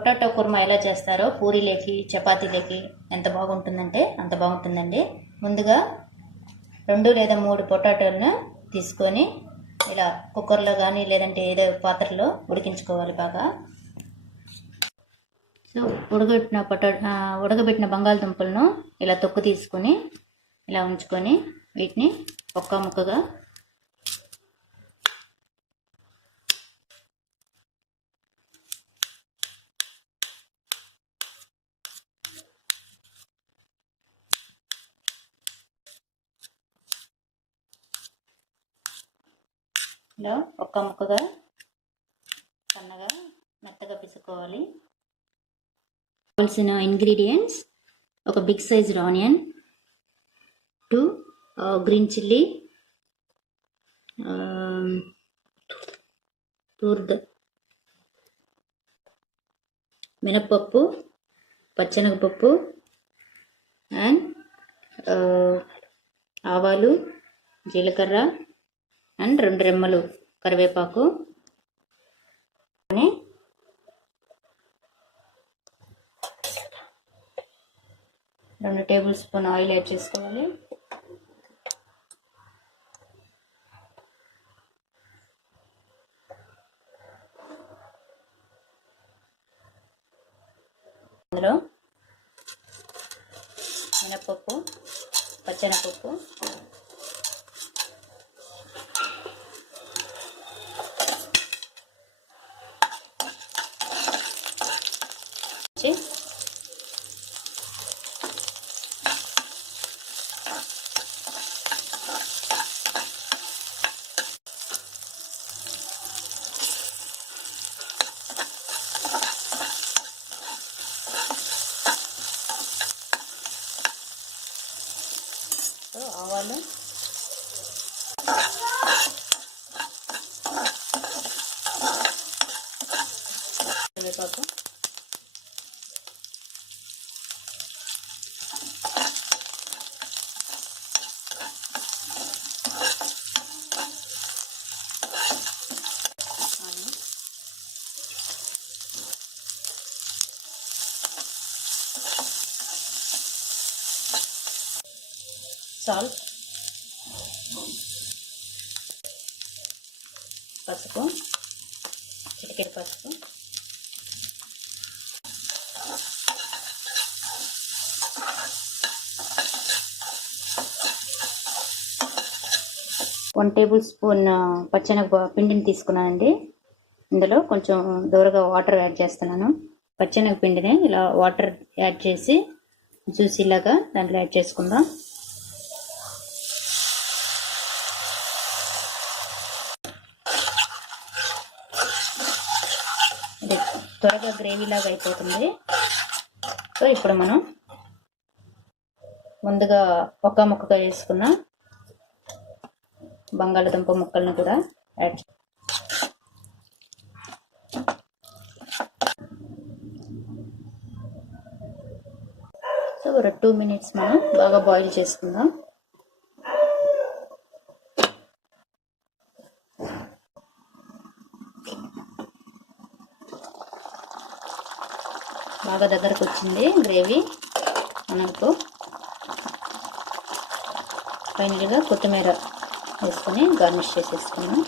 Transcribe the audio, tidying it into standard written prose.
Potato kurma ఎలా చేస్తారో పూరీలోకి చపాతీలోకి ఎంత బాగుంటుందంటే అంత బాగుంటుందండి. ముందుగా 2 లేదా 3 పొటాటోలను తీసుకొని ఇలా కుక్కర్లో కానీ లేదంటే ఏదో పాత్రలో ఉడికించుకోవాలి బాగా. సో ఉడకబెట్టిన బంగాళదుంపలను ఇలా తొక్కు తీసుకొని ఇలా ఉంచుకొని వీటిని ఒక్క ముక్కగా ఇలా ఒక్క ముక్కగా సన్నగా మెత్తగా పిసుకోవాలి. కావాల్సిన ఇంగ్రీడియంట్స్: ఒక big sized onion, 2 green chilli, మినప్పప్పు, పచ్చెనగపప్పు అండ్ ఆవాలు, జీలకర్ర అండ్ 2 రెమ్మలు కరివేపాకు. 2 టేబుల్ స్పూన్ ఆయిల్ యాడ్ చేసుకోవాలి. అందులో మినప్పప్పు, పచ్చెనగపప్పు, ఆవాలు, కరివేపాకు, సాల్ట్, పసుపు, చిటికెడు పసుపు, వన్ టేబుల్ స్పూన్ పచ్చెనగ పిండిని తీసుకున్నానండి. ఇందులో కొంచెం దూరగా వాటర్ యాడ్ చేస్తున్నాను. పచ్చెనగ పిండిని ఇలా వాటర్ యాడ్ చేసి జ్యూసీలాగా దాంట్లో యాడ్ చేసుకుందాం. ఇది త్వరగా గ్రేవీ లాగా అయిపోతుంది. సో ఇప్పుడు మనం ముందుగా ఒక్క ముక్కగా వేసుకున్న బంగాళదుంప ముక్కలను కూడా యాడ్ చేయాలి. సో ఒక 2 మినిట్స్ మనం బాగా బాయిల్ చేసుకుందాం. బాగా దగ్గరకు వచ్చింది గ్రేవీ. మనకు ఫైనల్గా కొత్తిమీర వేసుకొని గార్నిష్ చేసేసుకున్నాం.